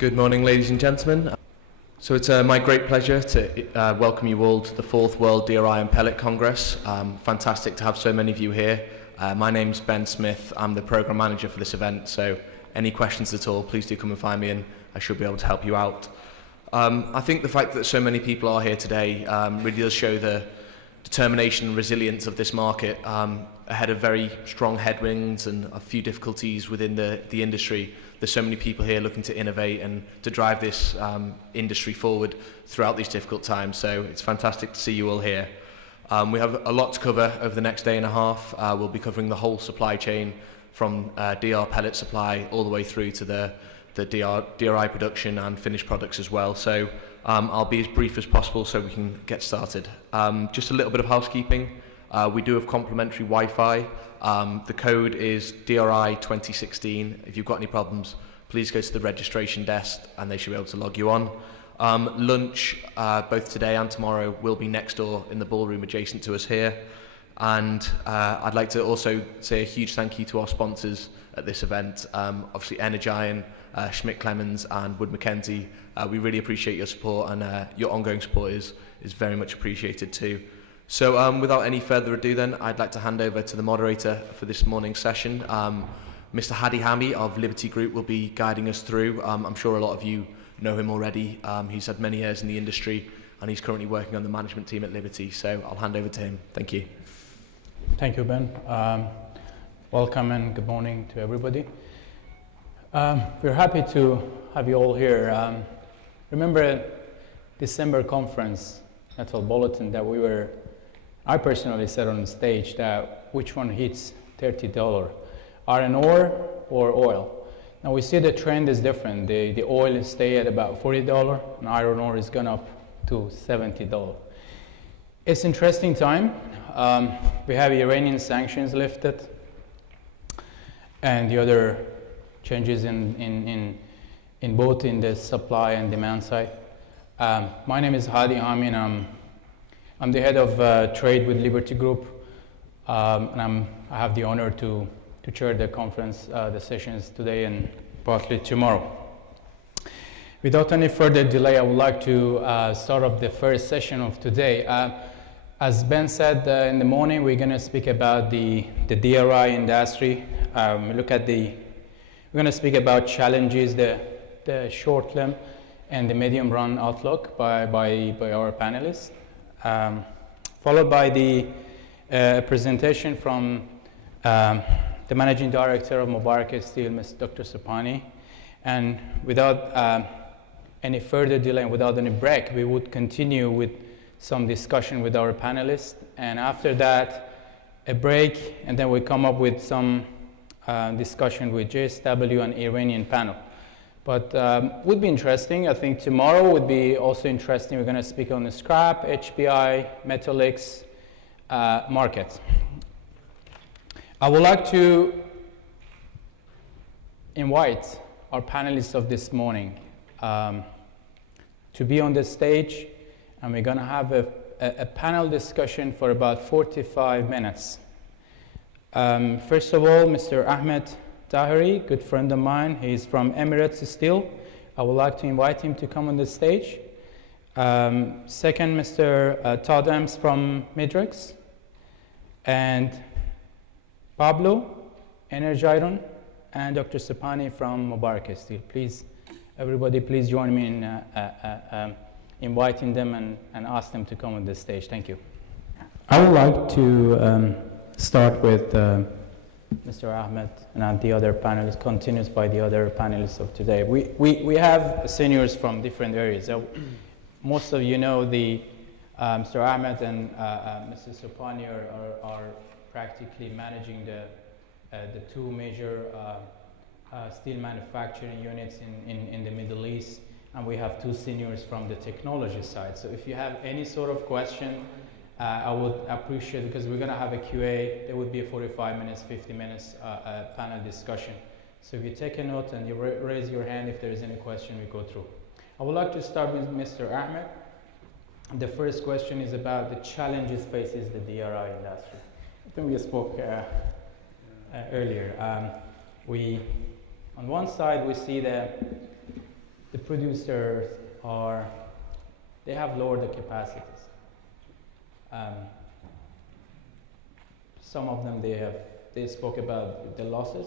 Good morning, ladies and gentlemen. So it's my great pleasure to welcome you all to the 4th World DRI and Pellet Congress. Fantastic to have so many of you here. My name's Ben Smith. I'm the Programme Manager for this event, so any questions at all, please do come and find me and I should be able to help you out. I think the fact that so many people are here today really does show the determination and resilience of this market ahead of very strong headwinds and a few difficulties within the industry. There's so many people here looking to innovate and to drive this industry forward throughout these difficult times. So it's fantastic to see you all here. We have a lot to cover over the next day and a half. We'll be covering the whole supply chain from DR pellet supply all the way through to the DRI production and finished products as well. So I'll be as brief as possible so we can get started. Just a little bit of housekeeping. We do have complimentary Wi-Fi. The code is DRI 2016. If you've got any problems, please go to the registration desk and they should be able to log you on. Lunch, both today and tomorrow, will be next door in the ballroom adjacent to us here. And I'd like to also say a huge thank you to our sponsors at this event. Obviously Energion, Schmidt Clemens and Wood Mackenzie. We really appreciate your support, and your ongoing support is very much appreciated too. So without any further ado then, I'd like to hand over to the moderator for this morning's session. Mr. Hadi Hami of Liberty Group will be guiding us through. I'm sure a lot of you know him already. He's had many years in the industry and he's currently working on the management team at Liberty. So I'll hand over to him. Thank you. Thank you, Ben. Welcome and good morning to everybody. We're happy to have you all here. Remember December conference, Metal Bulletin, that I personally said on stage that which one hits $30, iron ore or oil. Now we see the trend is different. The oil stay at about $40 and iron ore is gone up to $70. It's interesting time. We have Iranian sanctions lifted and the other changes in both in the supply and demand side. My name is Hadi Hami and I'm the head of trade with Liberty Group, and I have the honor to chair the conference, the sessions today and partly tomorrow. Without any further delay, I would like to start up the first session of today. As Ben said in the morning, we're going to speak about the DRI industry. We're going to speak about challenges, the short term and the medium run outlook by our panelists. Followed by the presentation from the Managing Director of Mubarak Steel, Ms. Dr. Sapani. And without any further delay and without any break, we would continue with some discussion with our panelists. And after that, a break, and then we come up with some discussion with JSW and Iranian panel. But would be interesting. I think tomorrow would be also interesting. We're going to speak on the scrap, HBI, metallics market. I would like to invite our panelists of this morning to be on the stage, and we're going to have a panel discussion for about 45 minutes. First of all, Mr. Ahmed Dhaheri, good friend of mine. He's from Emirates Steel. I would like to invite him to come on the stage. Second, Mr. Todd Ems from Midrex. And Pablo Energiron and Dr. Sapani from Mubarak Steel. Please, everybody, please join me in inviting them and ask them to come on the stage. Thank you. I would like to start with Mr. Ahmed and the other panelists, continues by the other panelists of today. We have seniors from different areas. So most of you know Mr. Ahmed and Mr. Sapani are practically managing the two major steel manufacturing units in the Middle East, and we have two seniors from the technology side. So if you have any sort of question, I would appreciate, because we're going to have a QA. There would be a 45 minutes, 50 minutes panel discussion. So if you take a note and you raise your hand if there is any question, we go through. I would like to start with Mr. Ahmed. The first question is about the challenges faces the DRI industry. I think we spoke earlier. On one side, we see the the producers they have lowered the capacities. Some of them they spoke about the losses.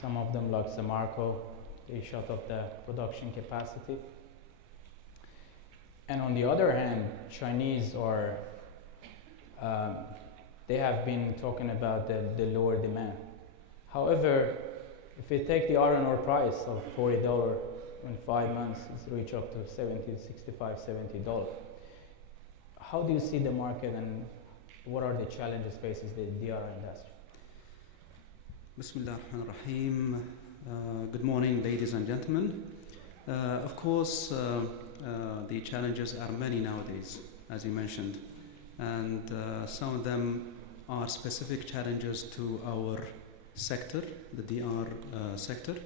Some of them, like Samarco, they shut off the production capacity. And on the other hand, Chinese they have been talking about the lower demand. However, if we take the iron ore price of $40 in 5 months, it's reached up to $65, $70. How do you see the market, and what are the challenges faces the DRI industry? Bismillah ar-Rahman ar-Rahim. Good morning, ladies and gentlemen. Of course, the challenges are many nowadays, as you mentioned, and some of them are specific challenges to our sector, the DR sector,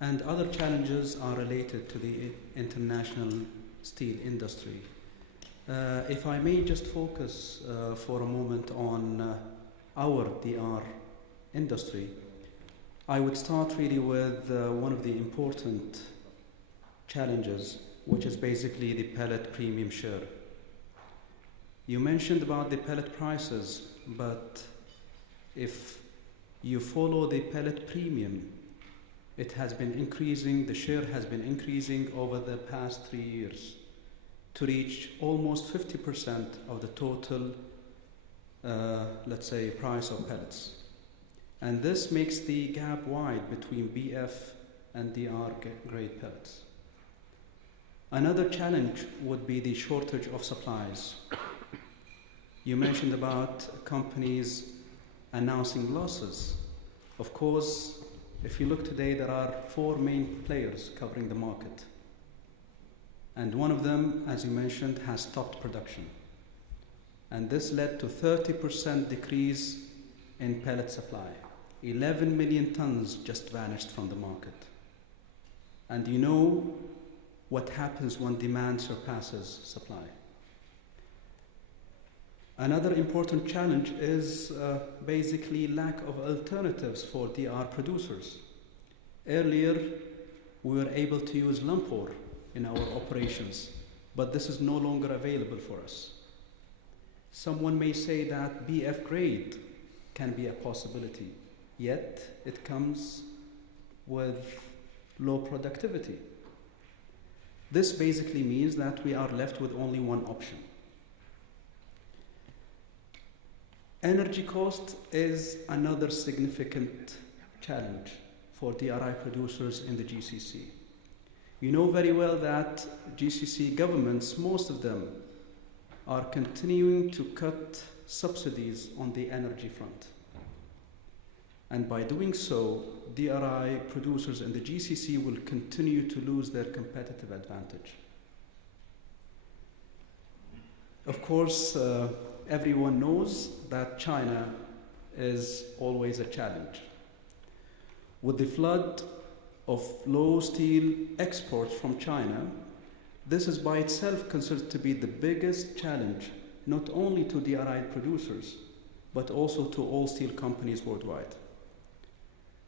and other challenges are related to the international steel industry. If I may just focus for a moment on our DR industry, I would start really with one of the important challenges, which is basically the pellet premium share. You mentioned about the pellet prices, but if you follow the pellet premium, it has been increasing, the share has been increasing over the past 3 years to reach almost 50% of the total, let's say, price of pellets. And this makes the gap wide between BF and DR grade pellets. Another challenge would be the shortage of supplies. You mentioned about companies announcing losses. Of course, if you look today, there are 4 main players covering the market. And one of them, as you mentioned, has stopped production. And this led to 30% decrease in pellet supply. 11 million tons just vanished from the market. And you know what happens when demand surpasses supply. Another important challenge is basically lack of alternatives for DR producers. Earlier, we were able to use lump ore in our operations, but this is no longer available for us. Someone may say that BF grade can be a possibility, yet it comes with low productivity. This basically means that we are left with only one option. Energy cost is another significant challenge for DRI producers in the GCC. You know very well that GCC governments, most of them, are continuing to cut subsidies on the energy front. And by doing so, DRI producers in the GCC will continue to lose their competitive advantage. Of course, everyone knows that China is always a challenge. With the flood of low steel exports from China, this is by itself considered to be the biggest challenge, not only to DRI producers, but also to all steel companies worldwide.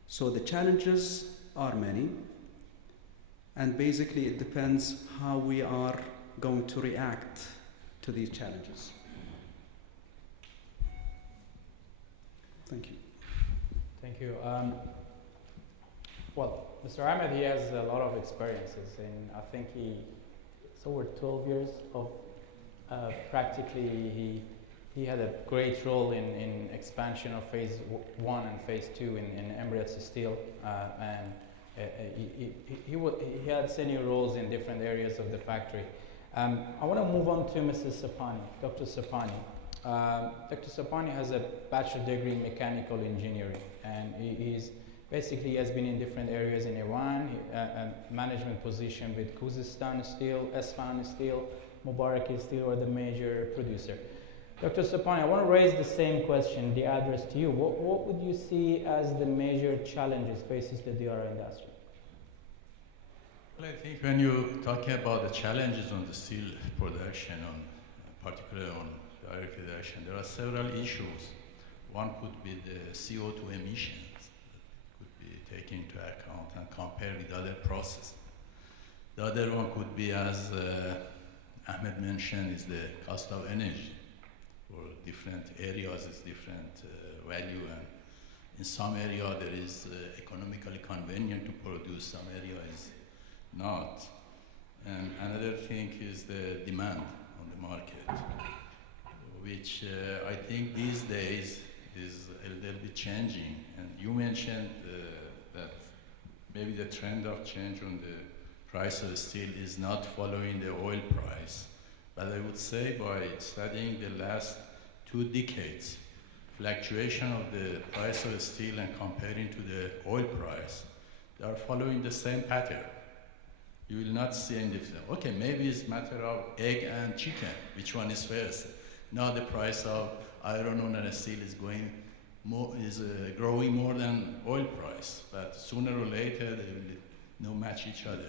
So the challenges are many, and basically it depends how we are going to react to these challenges. Thank you. Thank you. Well, Mr. Ahmed, he has a lot of experiences, and I think it's over 12 years of practically he had a great role in expansion of phase 1 and phase 2 in Emirates Steel, and he had senior roles in different areas of the factory. I want to move on to Mrs. Sapani, Dr. Sapani. Dr. Sapani has a bachelor degree in mechanical engineering, and he has been in different areas in Iran, a management position with Khuzestan Steel, Esfahan Steel, Mubaraki Steel, or the major producer. Dr. Sapani, I want to raise the same question, the address to you. What would you see as the major challenges faces the DRI industry? Well, I think when you talk about the challenges on the steel production, particularly on direct reduction, there are several issues. One could be the CO2 emissions that could be taken into account and compared with other processes. The other one could be, as Ahmed mentioned, is the cost of energy. For different areas, it's different value, and in some area there is economically convenient to produce, some area is not. And another thing is the demand on the market, which I think these days is a little bit changing. And you mentioned that maybe the trend of change on the price of steel is not following the oil price. But I would say by studying the last 2 decades, fluctuation of the price of steel and comparing to the oil price, they are following the same pattern. You will not see any difference. Okay, maybe it's a matter of egg and chicken, which one is first? Now the price of iron ore and steel is growing more than oil price, but sooner or later they will no match each other.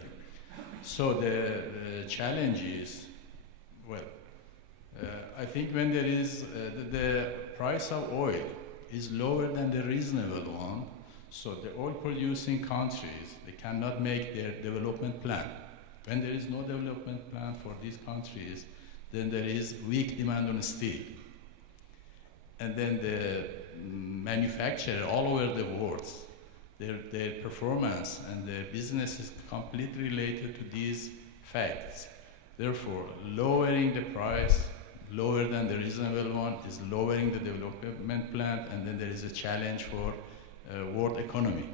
So the challenge is, well, I think when there is the price of oil is lower than the reasonable one, so the oil producing countries, they cannot make their development plan. When there is no development plan for these countries, then there is weak demand on steel. And then the manufacturer all over the world, their performance and their business is completely related to these facts. Therefore, lowering the price lower than the reasonable one is lowering the development plan, and then there is a challenge for world economy.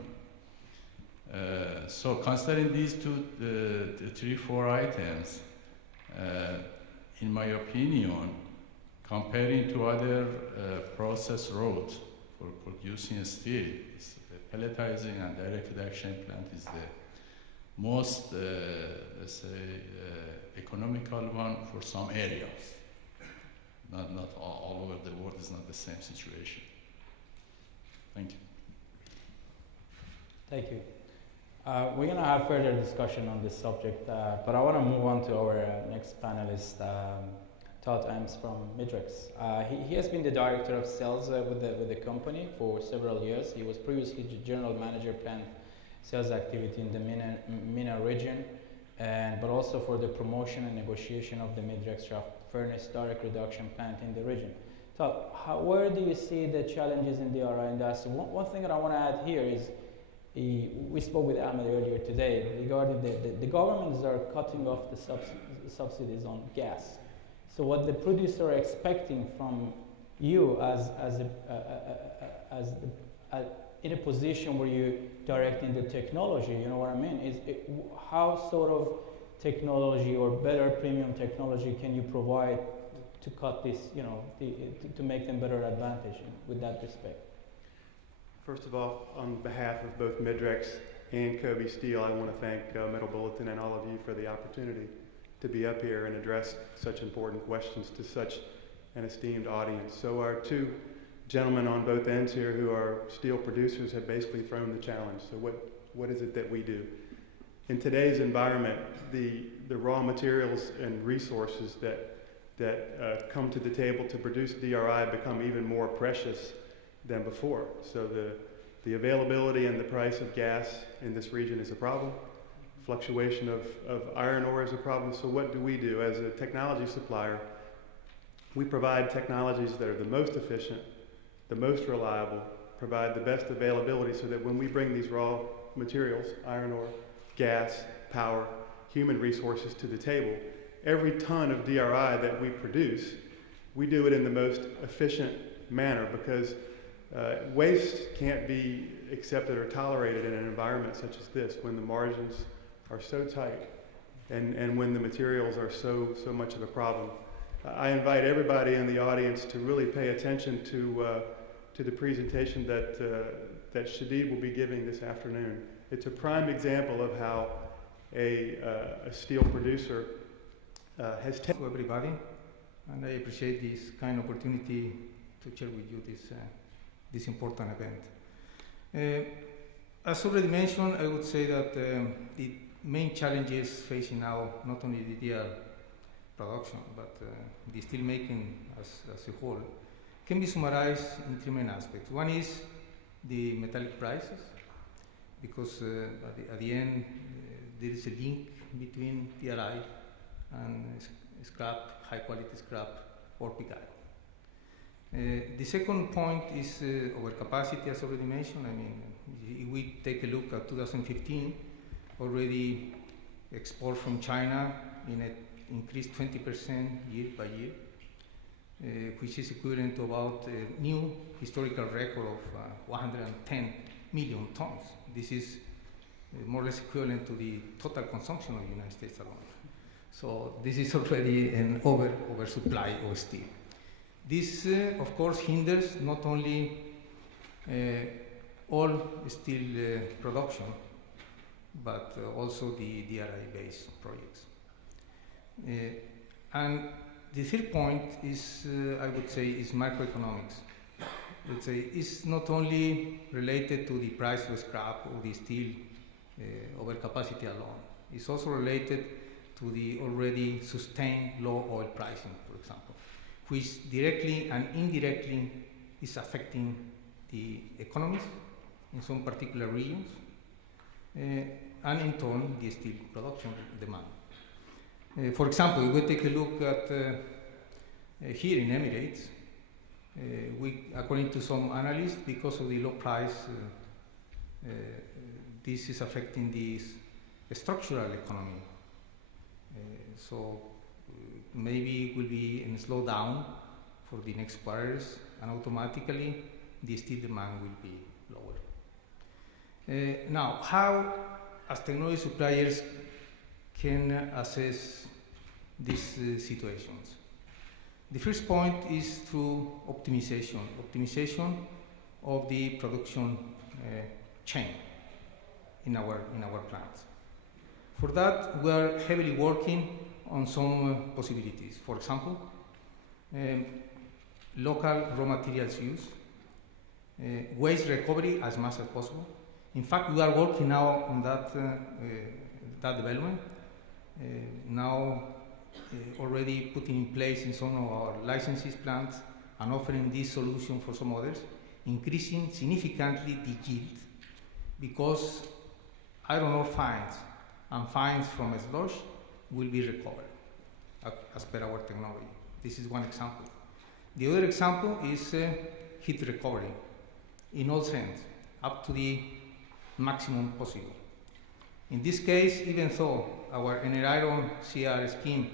So considering these 3-4 items, in my opinion, comparing to other process routes for producing steel, pelletizing and direct reduction plant is the most, let's say, economical one for some areas. Not all over the world is not the same situation. Thank you. Thank you. We're going to have further discussion on this subject, but I want to move on to our next panelist, Todd Ems from Midrex. He has been the director of sales with the company for several years. He was previously the general manager plant sales activity in the MENA region, but also for the promotion and negotiation of the Midrex shaft furnace direct reduction plant in the region. Todd, where do you see the challenges in DRI industry? One thing that I want to add here is, we spoke with Ahmed earlier today regarding the governments are cutting off the subsidies on gas. So what the producers are expecting from you as in a position where you're directing the technology, you know what I mean, is how sort of technology or better premium technology can you provide to cut this, to make them better advantage with that respect? First of all, on behalf of both Midrex and Kobe Steel, I want to thank Metal Bulletin and all of you for the opportunity to be up here and address such important questions to such an esteemed audience. So our 2 gentlemen on both ends here who are steel producers have basically thrown the challenge. So what is it that we do? In today's environment, the raw materials and resources that come to the table to produce DRI become even more precious than before. So the availability and the price of gas in this region is a problem. Fluctuation of iron ore is a problem. So what do we do? As a technology supplier, we provide technologies that are the most efficient, the most reliable, provide the best availability so that when we bring these raw materials, iron ore, gas, power, human resources to the table, every ton of DRI that we produce, we do it in the most efficient manner, because waste can't be accepted or tolerated in an environment such as this, when the margins are so tight and when the materials are so much of a problem. I invite everybody in the audience to really pay attention to the presentation that Shadid will be giving this afternoon. It's a prime example of how a steel producer has taken. Hello everybody, and I appreciate this kind opportunity to share with you this important event. As already mentioned, I would say that the main challenges facing now, not only the DRI production, but the steel making as a whole, can be summarized in 3 main aspects. One is the metallic prices, because at the end there is a link between DRI and scrap, high quality scrap or pig iron. The second point is overcapacity, as already mentioned. I mean, if we take a look at 2015, already export from China increased 20% year by year, which is equivalent to about a new historical record of 110 million tons. This is more or less equivalent to the total consumption of the United States alone. So this is already an oversupply of steel. This, of course, hinders not only all steel production, but also the DRI-based projects. And the third point is, I would say, is macroeconomics. Let's say it's not only related to the price of scrap or the steel overcapacity alone. It's also related to the already sustained low oil pricing, for example, which directly and indirectly is affecting the economies in some particular regions, and in turn the steel production demand. For example, if we take a look at here in Emirates, according to some analysts, because of the low price, this is affecting the structural economy. So maybe it will be a slowdown for the next quarters, and automatically the steel demand will be lower. Now, how, as technology suppliers, can assess these situations? The first point is through optimization of the production chain in our plants. For that, we are heavily working on some possibilities. For example, local raw materials use, waste recovery as much as possible. In fact, we are working now on that development. Already putting in place in some of our licenses plants and offering this solution for some others, increasing significantly the yield, because iron ore fines and fines from sludge will be recovered as per our technology. This is one example. The other example is heat recovery in all sense, up to the maximum possible. In this case, even though our Iron CR scheme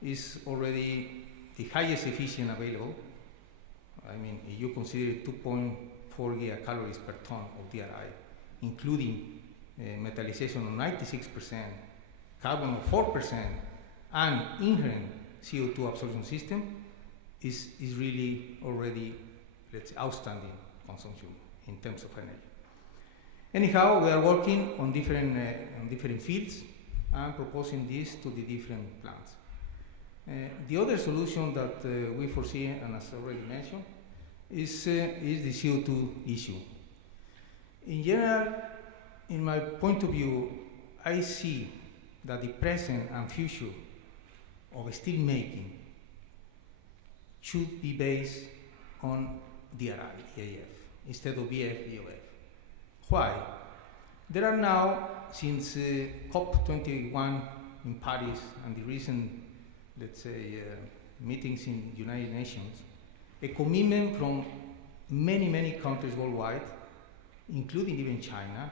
is already the highest efficient available, I mean, if you consider 2.4 gigacalories per ton of DRI, including metallization of 96%, carbon of 4%, and inherent CO2 absorption system, is really already, let's say, outstanding consumption in terms of energy. Anyhow, we are working on different fields and proposing this to the different plants. The other solution that we foresee, and as already mentioned, is the CO2 issue. In general, in my point of view, I see that the present and future of steel making should be based on DRI, EAF, instead of BF, EOF. Why? There are now, since COP21 in Paris and the recent, let's say, meetings in the United Nations, a commitment from many countries worldwide, including even China,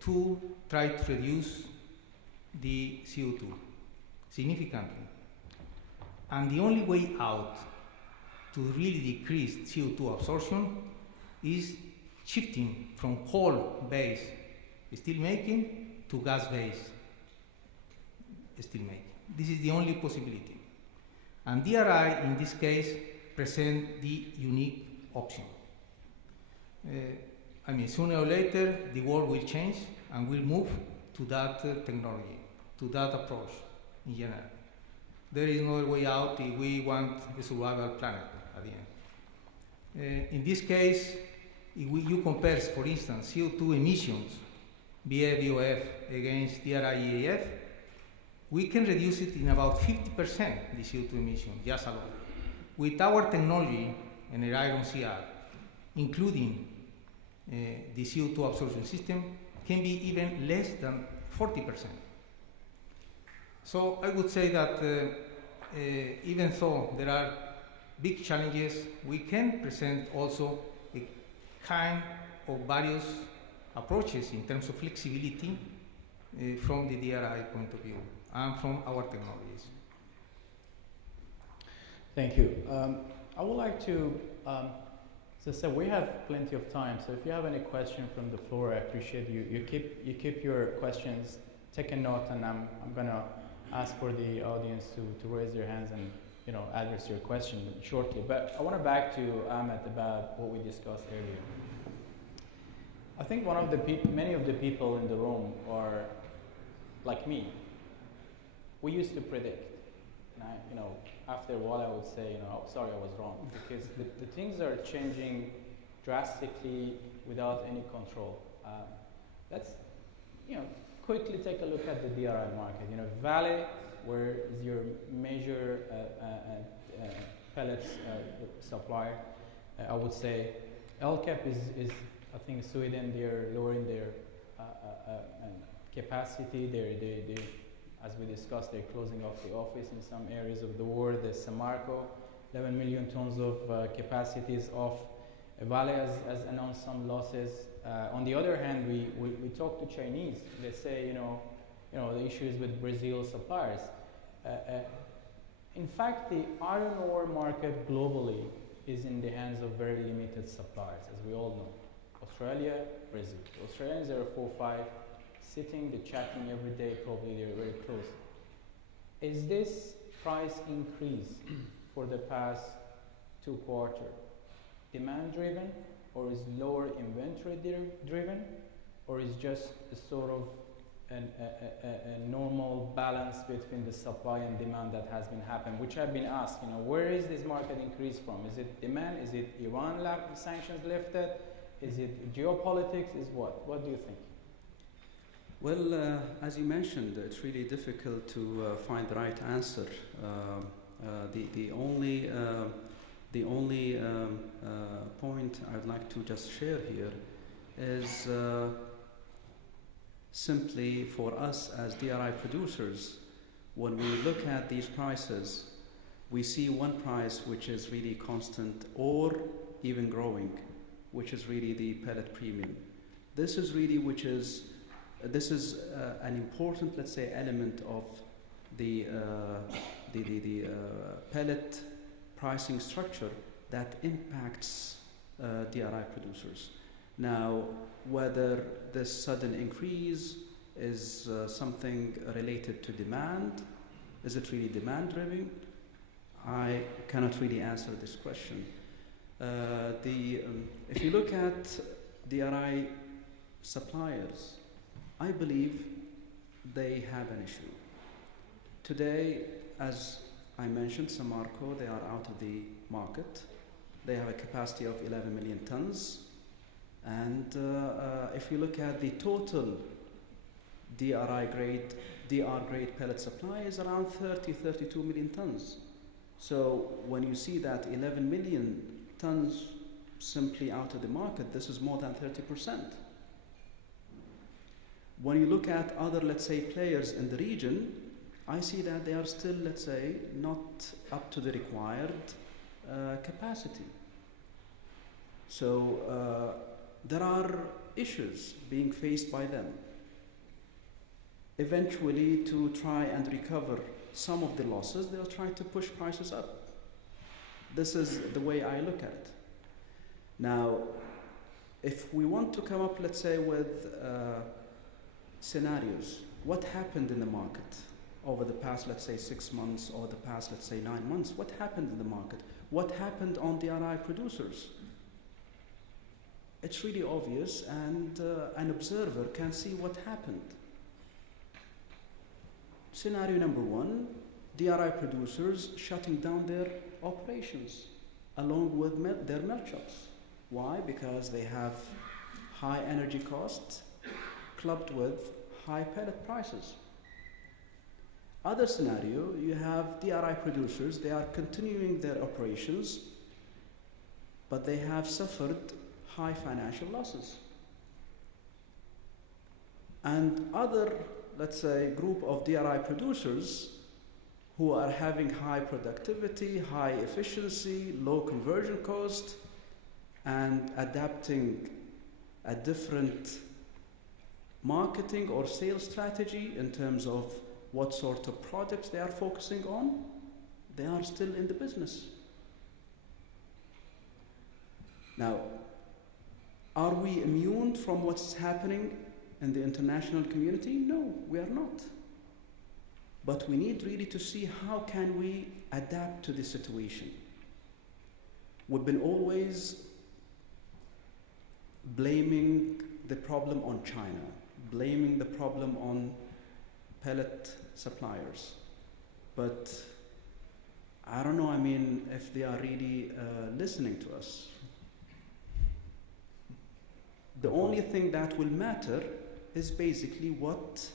to try to reduce the CO2 significantly. And the only way out to really decrease CO2 absorption is shifting from coal-based steelmaking to gas-based steelmaking. This is the only possibility. And DRI, in this case, presents the unique option. I mean, sooner or later, the world will change and we'll move to that technology, to that approach in general. There is no way out if we want a survival planet at the end. In this case, if you compare, for instance, CO2 emissions, BF, BOF, against DRI, EAF, we can reduce it in about 50%, the CO2 emissions, just alone. With our technology and the Iron CR, including the CO2 absorption system, can be even less than 40%. So I would say that even though there are big challenges, we can present also a kind of various approaches in terms of flexibility from the DRI point of view and from our technologies. Thank you. I would like to, as I said, we have plenty of time, so if you have any question from the floor, I appreciate you keep your questions, take a note, and I'm going to ask for the audience to raise their hands and address your question shortly. But I want to back to Ahmed about what we discussed earlier. I think many of the people in the room are like me. We used to predict, and after a while I would say, oh, sorry, I was wrong, because the things are changing drastically without any control. Let's, quickly take a look at the DRI market. Vale, where is your major pellets supplier? I would say LCAP is I think Sweden, they're lowering their capacity. They, as we discussed, they're closing off the office in some areas of the world. There's Samarco, 11 million tons of capacity is off. Vale has announced some losses. On the other hand, we talk to Chinese. They say, the issues with Brazil suppliers. In fact, the iron ore market globally is in the hands of very limited suppliers, as we all know. Australia, Brazil. The Australians are 4 or 5, sitting, they're chatting every day, probably they're very close. Is this price increase for the past 2 quarters demand driven, or is lower inventory driven, or is just a sort of a normal balance between the supply and demand that has been happening, which I've been asked, where is this market increase from? Is it demand? Is it Iran sanctions lifted? Is it geopolitics? Is what? What do you think? Well, as you mentioned, it's really difficult to find the right answer. The only point I'd like to just share here is simply for us as DRI producers, when we look at these prices, we see one price which is really constant or even growing, which is really the pellet premium. This is really an important, let's say, element of the pellet pricing structure that impacts DRI producers. Now, whether this sudden increase is something related to demand, is it really demand driven? I cannot really answer this question. If you look at DRI suppliers, I believe they have an issue. Today, as I mentioned, Samarco, they are out of the market. They have a capacity of 11 million tons. And if you look at the total DR grade pellet supply is around 32 million tons. So when you see that 11 million tons simply out of the market, this is more than 30%. When you look at other, let's say, players in the region, I see that they are still, let's say, not up to the required capacity. So there are issues being faced by them. Eventually, to try and recover some of the losses, they'll try to push prices up. This is the way I look at it. Now, if we want to come up, let's say, with scenarios, what happened in the market over the past, let's say, 6 months, or the past, let's say, 9 months? What happened in the market? What happened on DRI producers? It's really obvious, and an observer can see what happened. Scenario number 1, DRI producers shutting down their operations along with their melt shops. Why? Because they have high energy costs clubbed with high pellet prices. Other scenario, you have DRI producers, they are continuing their operations, but they have suffered high financial losses. And other let's say, group of DRI producers who are having high productivity, high efficiency, low conversion cost, and adapting a different marketing or sales strategy in terms of what sort of products they are focusing on, they are still in the business. Now, are we immune from what's happening in the international community? No, we are not. But we need really to see how can we adapt to the situation. We've been always blaming the problem on China, blaming the problem on pellet suppliers. But I don't know, if they are really listening to us. The only thing that will matter is basically what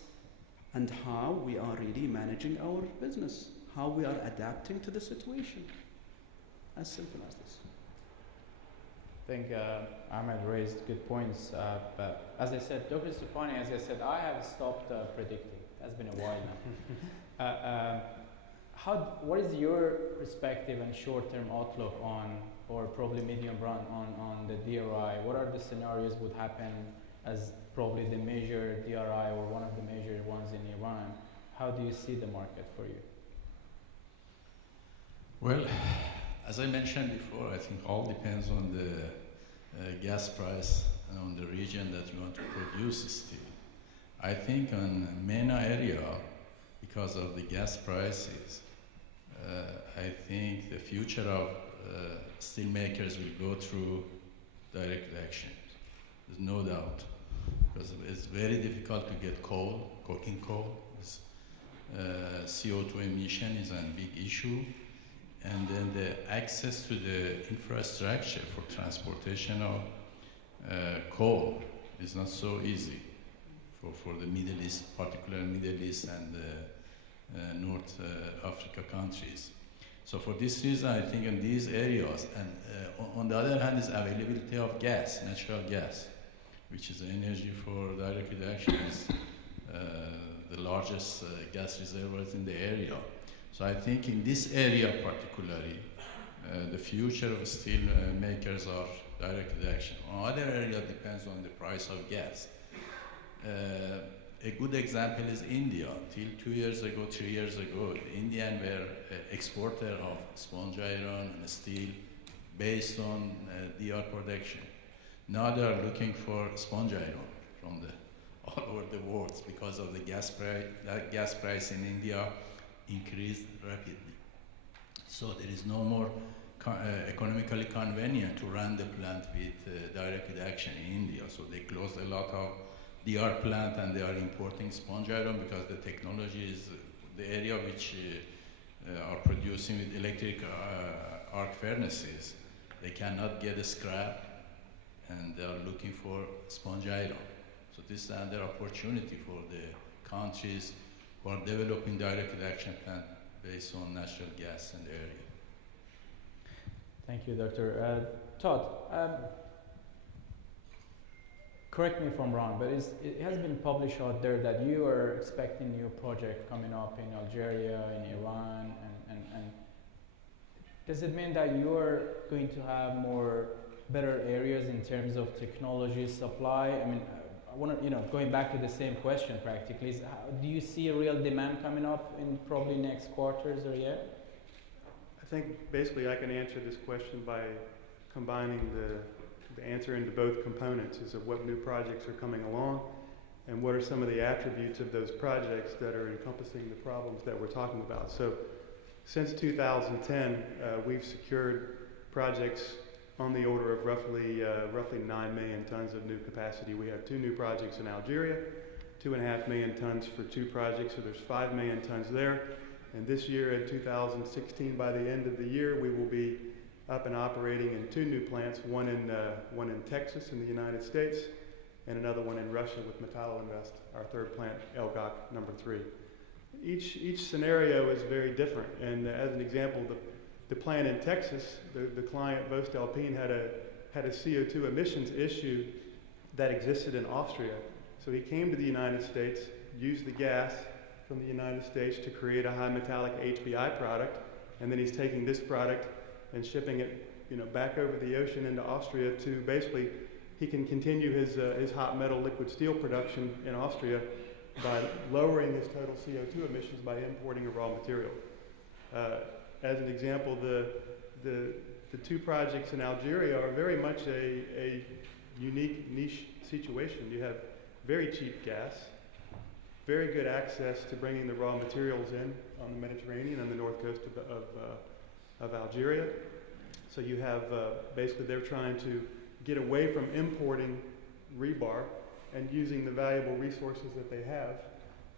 and how we are really managing our business, how we are adapting to the situation. As simple as this. I think Ahmed raised good points, but as I said, Dr. Supani, as I said, I have stopped predicting. That's been a while now. What is your perspective and short-term outlook on, or probably medium run on the DRI? What are the scenarios would happen as probably the major DRI or one of the major ones in Iran? How do you see the market for you? Well, as I mentioned before, I think all depends on the gas price and on the region that you want to produce steel. I think on MENA area, because of the gas prices, I think the future of steel makers will go through direct elections. There's no doubt, because it's very difficult to get coal, coking coal. CO2 emission is a big issue, and then the access to the infrastructure for transportation of coal is not so easy for the Middle East, particularly Middle East and North Africa countries. So for this reason, I think in these areas, and on the other hand is availability of gas, natural gas, which is the energy for direct reduction, is the largest gas reservoirs in the area. So I think in this area particularly, the future of steel makers are direct reduction. On other area depends on the price of gas. A good example is India. Till 2 years ago, 3 years ago, the Indians were exporter of sponge iron and steel based on DR production. Now they are looking for sponge iron from all over the world because of the gas price. That gas price in India increased rapidly. So there is no more economically convenient to run the plant with direct reduction in India. So they closed a lot of DR plant and they are importing sponge iron because the technology is the area which are producing with electric arc furnaces. They cannot get a scrap and they are looking for sponge iron. So this is another opportunity for the countries who are developing direct reduction plant based on natural gas in the area. Thank you, Dr. Todd. Correct me if I'm wrong, but it has been published out there that you are expecting new project coming up in Algeria, in Iran, and does it mean that you are going to have better areas in terms of technology supply? I want to, going back to the same question practically, is do you see a real demand coming up in probably next quarters or year? I think basically I can answer this question by combining the answer into both components, is of what new projects are coming along and what are some of the attributes of those projects that are encompassing the problems that we're talking about. So since 2010, we've secured projects on the order of roughly 9 million tons of new capacity. We have 2 new projects in Algeria, 2.5 million tons for 2 projects, so there's 5 million tons there. And this year in 2016, by the end of the year, we will be up and operating in 2 new plants, one in Texas in the United States, and another one in Russia with Metallo Invest, our 3rd plant, Elgok number 3. Each scenario is very different, and as an example, the plant in Texas, the client Voestalpine had a CO2 emissions issue that existed in Austria. So he came to the United States, used the gas from the United States to create a high metallic HBI product, and then he's taking this product and shipping it, back over the ocean into Austria to basically, he can continue his hot metal liquid steel production in Austria by lowering his total CO2 emissions by importing a raw material. As an example, the two projects in Algeria are very much a unique niche situation. You have very cheap gas, very good access to bringing the raw materials in on the Mediterranean and the north coast of Algeria. So you have, basically they're trying to get away from importing rebar and using the valuable resources that they have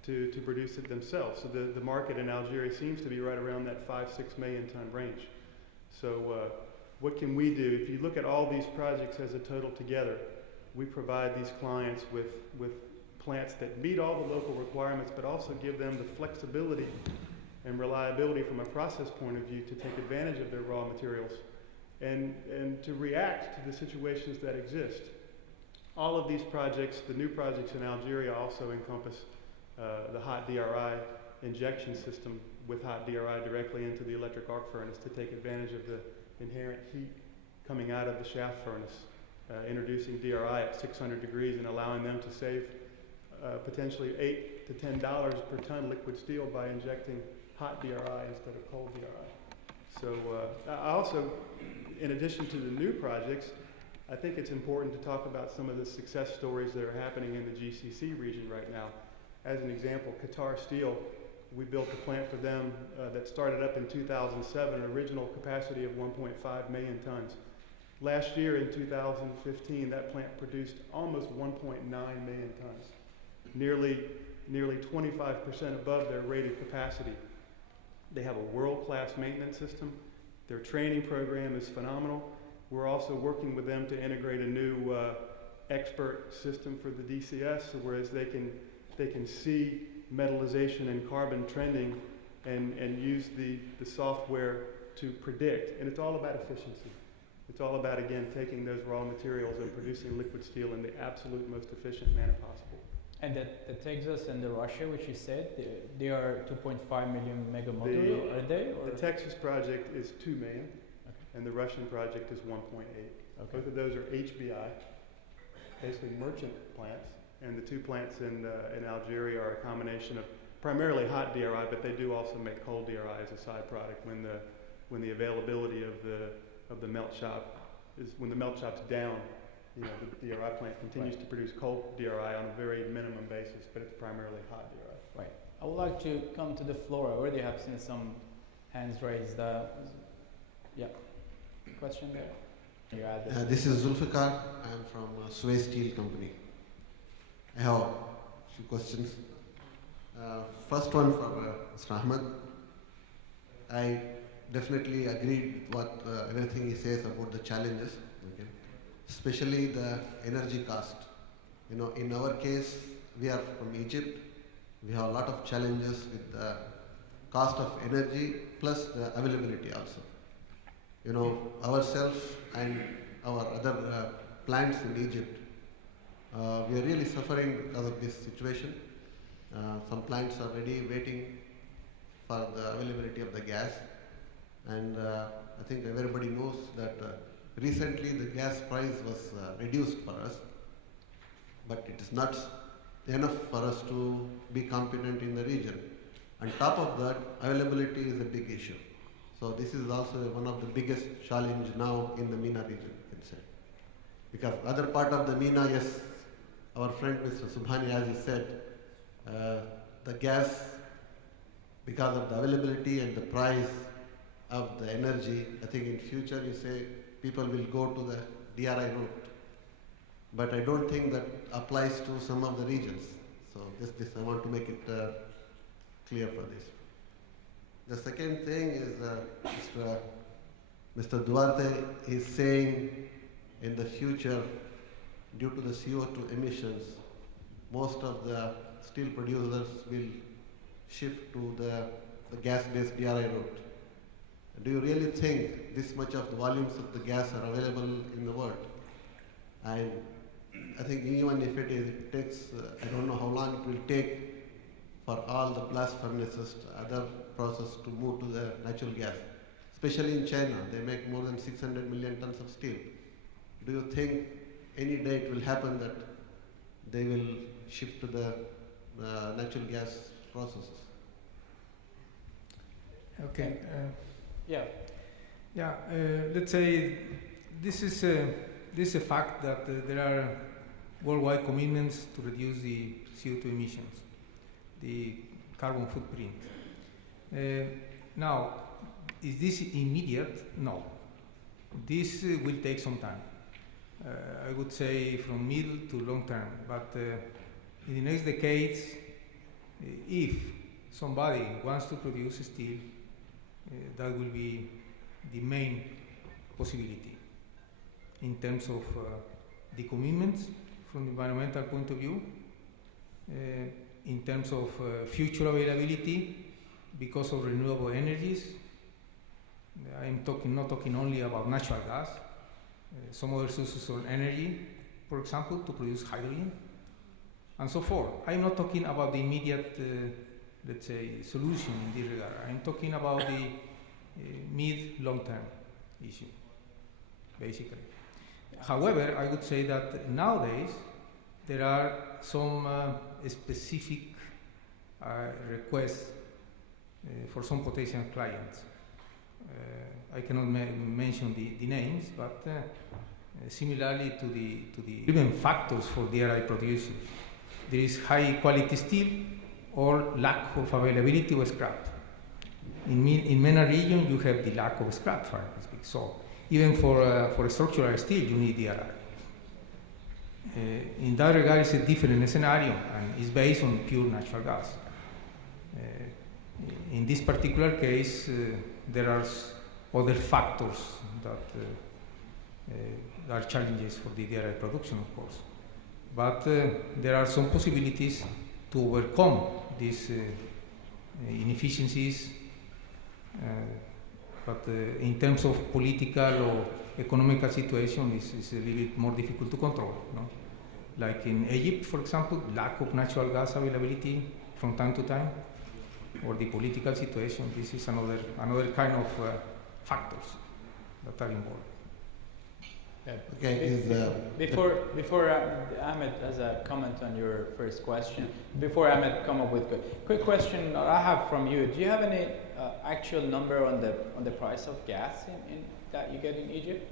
to produce it themselves. So the market in Algeria seems to be right around that 5-6 million ton range. So what can we do? If you look at all these projects as a total together, we provide these clients with plants that meet all the local requirements, but also give them the flexibility and reliability from a process point of view to take advantage of their raw materials and to react to the situations that exist. All of these projects, the new projects in Algeria, also encompass the hot DRI injection system with hot DRI directly into the electric arc furnace to take advantage of the inherent heat coming out of the shaft furnace, introducing DRI at 600 degrees and allowing them to save potentially $8 to $10 per ton liquid steel by injecting hot DRI instead of cold DRI. So I also, in addition to the new projects, I think it's important to talk about some of the success stories that are happening in the GCC region right now. As an example, Qatar Steel, we built a plant for them that started up in 2007, an original capacity of 1.5 million tons. Last year in 2015, that plant produced almost 1.9 million tons, nearly 25% above their rated capacity. They have a world-class maintenance system. Their training program is phenomenal. We're also working with them to integrate a new expert system for the DCS, whereas they can see metallization and carbon trending and use the software to predict. And it's all about efficiency. It's all about, again, taking those raw materials and producing liquid steel in the absolute most efficient manner possible. And the Texas and the Russia, which you said, they are 2.5 million megamodule, are they? Or? The Texas project is 2 million, okay. And the Russian project is 1.8. Okay. Both of those are HBI, basically merchant plants, and the two plants in Algeria are a combination of primarily hot DRI, but they do also make cold DRI as a side product when the availability of the melt shop when the melt shop's down. The DRI plant continues to produce cold DRI on a very minimum basis, but it's primarily hot DRI. Right. I would like to come to the floor. I already have seen some hands raised. Yeah. Question there? You add this is Zulfikar. I'm from Suez Steel Company. I have a few questions. First one for Mr. Ahmed. I definitely agree with everything he says about the challenges, okay? Especially the energy cost. In our case, we are from Egypt. We have a lot of challenges with the cost of energy plus the availability also. Ourselves and our other plants in Egypt, we are really suffering because of this situation. Some plants are already waiting for the availability of the gas. And I think everybody knows that recently the gas price was reduced for us, but it is not enough for us to be competent in the region. On top of that, availability is a big issue. So this is also one of the biggest challenge now in the MENA region, I can say. Because other part of the MENA, yes, our friend Mr. Subhani, as he said, the gas, because of the availability and the price of the energy, I think in future you say people will go to the DRI route. But I don't think that applies to some of the regions. So this I want to make it clear for this. The second thing is Mr. Duarte is saying in the future, due to the CO2 emissions, most of the steel producers will shift to the gas-based DRI route. Do you really think this much of the volumes of the gas are available in the world? And I think even if it takes, I don't know how long it will take for all the blast furnaces, other process to move to the natural gas. Especially in China, they make more than 600 million tons of steel. Do you think any day it will happen that they will shift to the natural gas processes? Okay. Yeah. Yeah. Let's say this is a fact that there are worldwide commitments to reduce the CO2 emissions, the carbon footprint. Now, is this immediate? No. This will take some time. I would say from mid to long term, but in the next decades, if somebody wants to produce steel, that will be the main possibility in terms of the commitments from the environmental point of view, in terms of future availability because of renewable energies. I'm not talking only about natural gas, some other sources of energy, for example, to produce hydrogen, and so forth. I'm not talking about the immediate, let's say, solution in this regard. I'm talking about the mid-long-term issue, basically. However, I would say that nowadays there are some specific requests for some potential clients. I cannot mention the names, but similarly to the even factors for DRI producers, there is high quality steel or lack of availability of scrap. In MENA region, you have the lack of scrap, frankly speaking. So even for structural steel, you need DRI. In that regard, it's a different scenario, and it's based on pure natural gas. In this particular case, there are other factors that are challenges for the DRI production, of course. But there are some possibilities to overcome these inefficiencies. But in terms of political or economical situation, it's a little bit more difficult to control. No? Like in Egypt, for example, lack of natural gas availability from time to time, or the political situation. This is another kind of factors that are involved. Yeah. Okay. Before Ahmed has a comment on your first question, before Ahmed come up with quick question I have from you. Do you have any actual number on the price of gas in that you get in Egypt?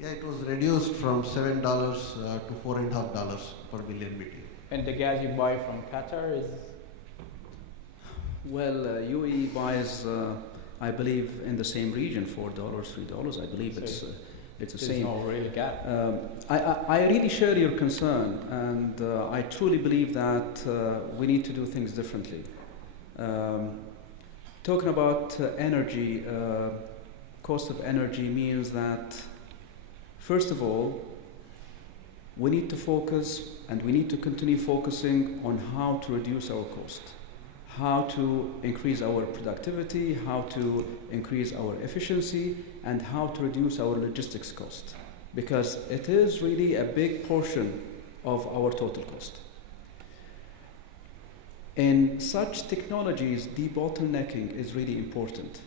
Yeah, it was reduced from $7 to $4.50 per million BTU. And the gas you buy from Qatar is? Well, UAE buys, I believe, in the same region, $4, $3. I believe so it's the same. There's no real gap. I really share your concern, and I truly believe that we need to do things differently. Talking about energy, cost of energy means that, first of all, we need to focus, and we need to continue focusing on how to reduce our cost, how to increase our productivity, how to increase our efficiency, and how to reduce our logistics cost, because it is really a big portion of our total cost. In such technologies, debottlenecking is really important,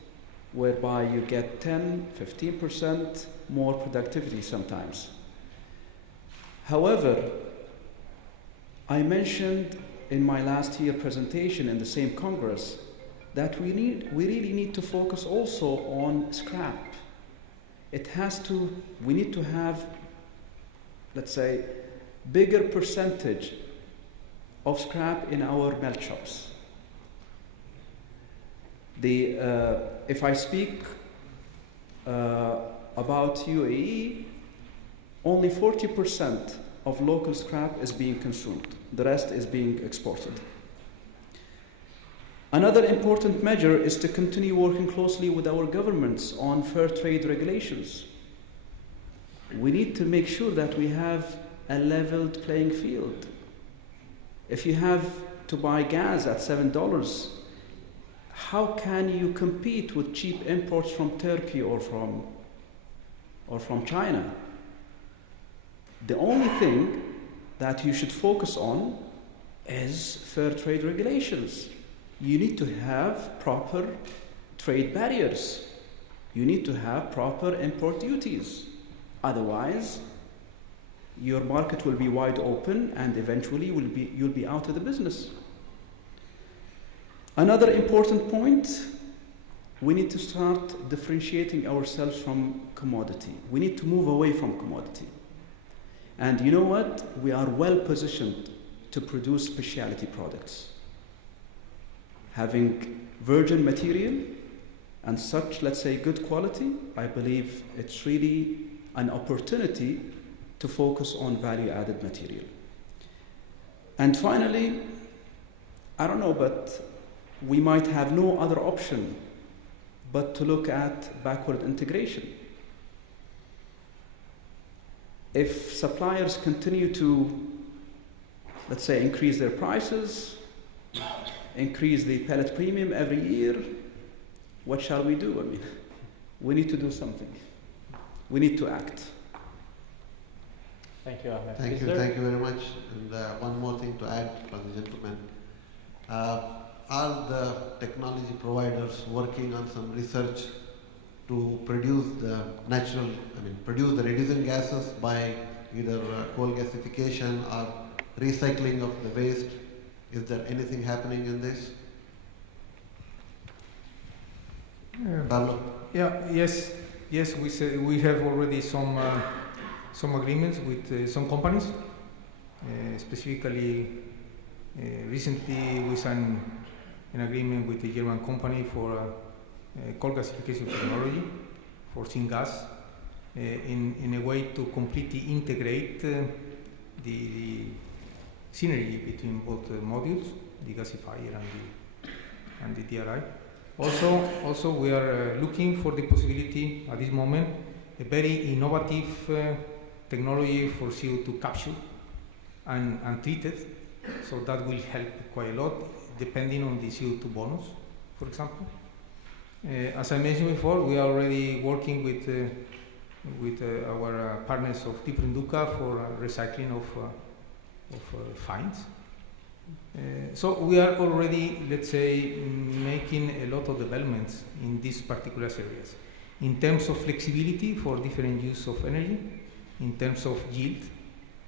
whereby you get 10-15% more productivity sometimes. However, I mentioned in my last year presentation in the same Congress that we really need to focus also on scrap. We need to have, let's say, bigger percentage of scrap in our melt shops. If I speak about UAE, only 40% of local scrap is being consumed. The rest is being exported. Another important measure is to continue working closely with our governments on fair trade regulations. We need to make sure that we have a leveled playing field. If you have to buy gas at $7, how can you compete with cheap imports from Turkey or from China? The only thing that you should focus on is fair trade regulations. You need to have proper trade barriers. You need to have proper import duties. Otherwise, your market will be wide open and eventually you'll be out of the business. Another important point, we need to start differentiating ourselves from commodity. We need to move away from commodity. And you know what? We are well positioned to produce specialty products. Having virgin material and such, let's say, good quality, I believe it's really an opportunity to focus on value-added material. And finally, I don't know, but we might have no other option but to look at backward integration. If suppliers continue to, let's say, increase their prices, increase the pellet premium every year, what shall we do? I mean, we need to do something. We need to act. Thank you, Ahmed. Thank you very much. And one more thing to add from the gentleman. Are the technology providers working on some research to produce the produce the reducing gases by either coal gasification or recycling of the waste? Is there anything happening in this? Pablo? Yes, we have already some agreements with some companies. Specifically, recently we signed an agreement with a German company for coal gasification technology for syngas in a way to completely integrate the synergy between both modules, the gasifier and the DRI. Also, we are looking for the possibility at this moment a very innovative technology for CO2 capture and treated, so that will help quite a lot depending on the CO2 bonus, for example. As I mentioned before, we are already working with our partners of Tiprenduca for recycling of fines. So we are already, let's say, making a lot of developments in these particular areas in terms of flexibility for different use of energy, in terms of yield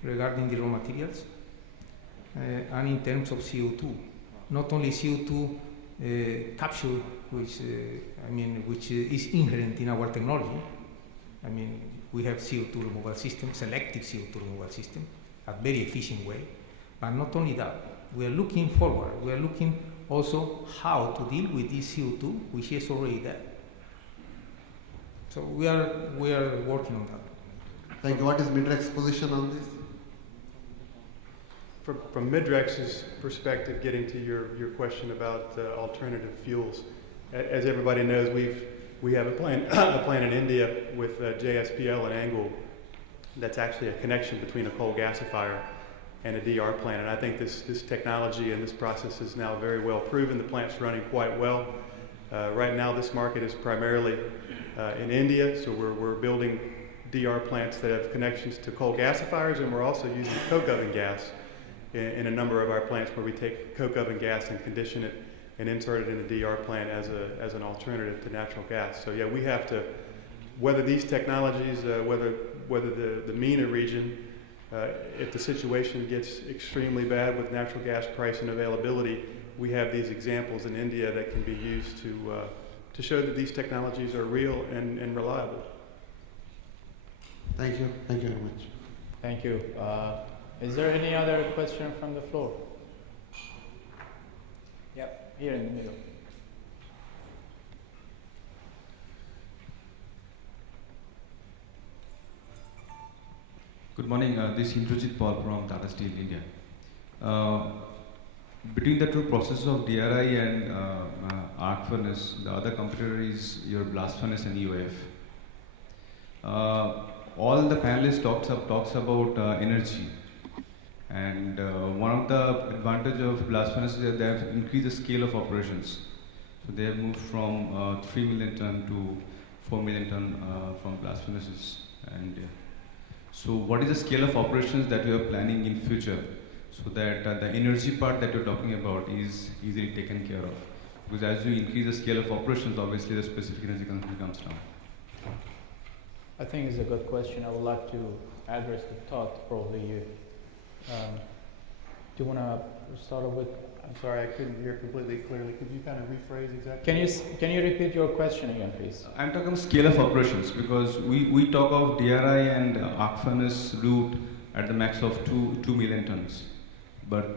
regarding the raw materials, and in terms of CO2. Not only CO2 capture, which is inherent in our technology. I mean, we have CO2 removal system, selective CO2 removal system, a very efficient way. But not only that, we are looking forward. We are looking also how to deal with this CO2, which is already there. So we are working on that. Thank you. What is Midrex's position on this? From Midrex's perspective, getting to your question about alternative fuels, as everybody knows, we have a plant in India with JSPL and Angul that's actually a connection between a coal gasifier and a DR plant. And I think this technology and this process is now very well proven. The plant's running quite well. Right now, this market is primarily in India, so we're building DR plants that have connections to coal gasifiers, and we're also using coke oven gas in a number of our plants where we take coke oven gas and condition it and insert it in a DR plant as an alternative to natural gas. So yeah, we have to, whether these technologies, whether the MENA region, if the situation gets extremely bad with natural gas price and availability, we have these examples in India that can be used to show that these technologies are real and reliable. Thank you. Thank you very much. Thank you. Is there any other question from the floor? Yep, here in the middle. Good morning. This is Indrajit Paul from Tata Steel, India. Between the two processes of DRI and arc furnace, the other competitor is your blast furnace and EOF. All the panelists talks about energy, and one of the advantage of blast furnace is that they have increased the scale of operations. So they have moved from 3 million ton to 4 million ton from blast furnaces. And so what is the scale of operations that you are planning in future? so that the energy part that you're talking about is easily taken care of. Because as you increase the scale of operations, obviously the specific energy consumption comes down. I think it's a good question. I would like to address the thought, probably you. Do you want to start off with? I'm sorry, I couldn't hear completely clearly. Could you kind of rephrase exactly? Can you repeat your question again, please? I'm talking scale of operations because we talk of DRI and arc furnace route at the max of 2 million tons. But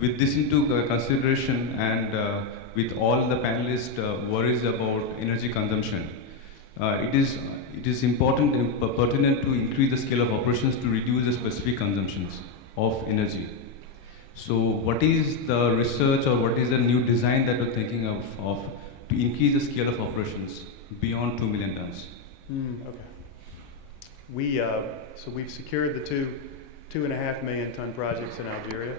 with this into consideration and with all the panelists' worries about energy consumption, it is important and pertinent to increase the scale of operations to reduce the specific consumptions of energy. So what is the research or what is the new design that you're thinking of to increase the scale of operations beyond 2 million tons? Okay. So we've secured the 2.5 million ton projects in Algeria.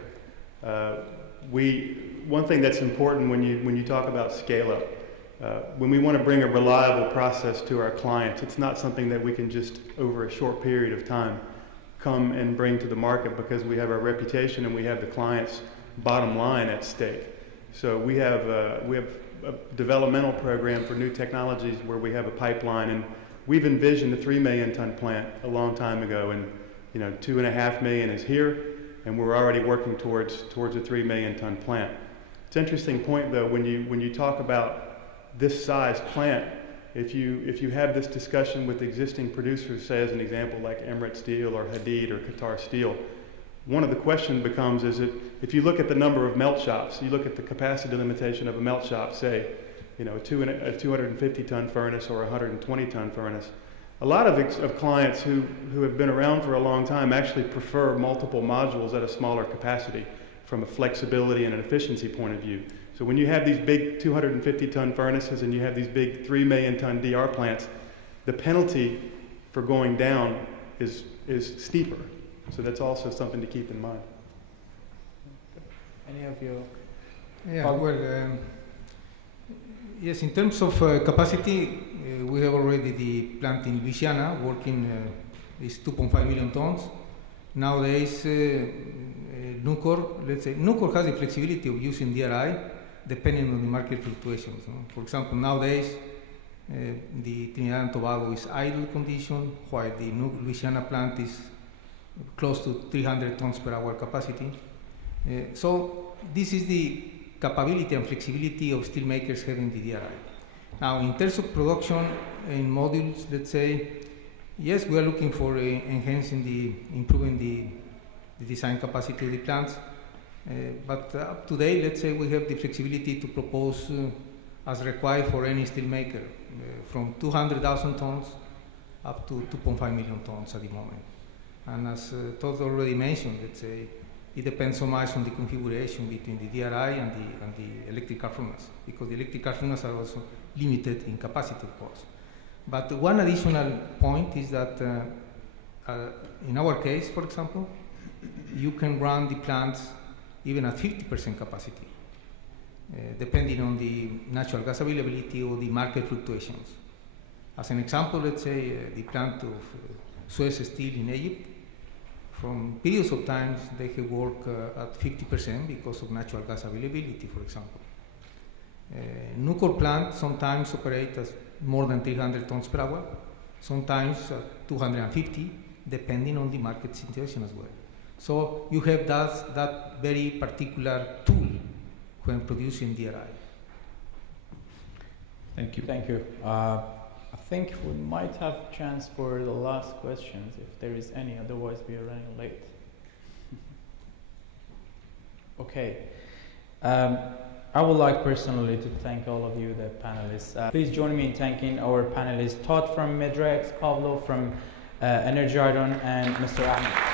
One thing that's important when you talk about scale up, when we want to bring a reliable process to our clients, it's not something that we can just over a short period of time come and bring to the market, because we have our reputation and we have the client's bottom line at stake. So we have a developmental program for new technologies where we have a pipeline, and we've envisioned a 3 million ton plant a long time ago, and 2.5 million is here, and we're already working towards a 3 million ton plant. It's an interesting point though, when you talk about this size plant, if you have this discussion with existing producers, say as an example like Emirates Steel or Hadid or Qatar Steel, one of the questions becomes if you look at the number of melt shops, you look at the capacity limitation of a melt shop, say a 250 ton furnace or a 120 ton furnace, a lot of clients who have been around for a long time actually prefer multiple modules at a smaller capacity from a flexibility and an efficiency point of view. So when you have these big 250 ton furnaces and you have these big 3 million ton DR plants, the penalty for going down is steeper. So that's also something to keep in mind. Any of you? Yeah, well, yes, in terms of capacity, we have already the plant in Louisiana working is 2.5 million tons. Nowadays, Nucor has the flexibility of using DRI depending on the market fluctuations. For example, nowadays, the Trinidad and Tobago is idle condition, while the Louisiana plant is close to 300 tons per hour capacity. So this is the capability and flexibility of steel makers having the DRI. Now, in terms of production in modules, let's say, yes, we are looking for improving the design capacity of the plants. But up to date, let's say we have the flexibility to propose as required for any steel maker, from 200,000 tons up to 2.5 million tons at the moment. And as Todd already mentioned, let's say it depends so much on the configuration between the DRI and the electric arc furnace, because the electric arc furnace are also limited in capacity, of course. But one additional point is that in our case, for example, you can run the plants even at 50% capacity, depending on the natural gas availability or the market fluctuations. As an example, let's say the plant of Suez Steel in Egypt, from periods of times they have worked at 50% because of natural gas availability, for example. Nucor plant sometimes operate at more than 300 tons per hour, sometimes 250, depending on the market situation as well. So you have that very particular tool when producing DRI. Thank you. Thank you. I think we might have chance for the last questions, if there is any, otherwise we are running late. Okay. I would like personally to thank all of you, the panelists. Please join me in thanking our panelists, Todd from Midrex, Pablo from Energy Iron, and Mr. Ahmed.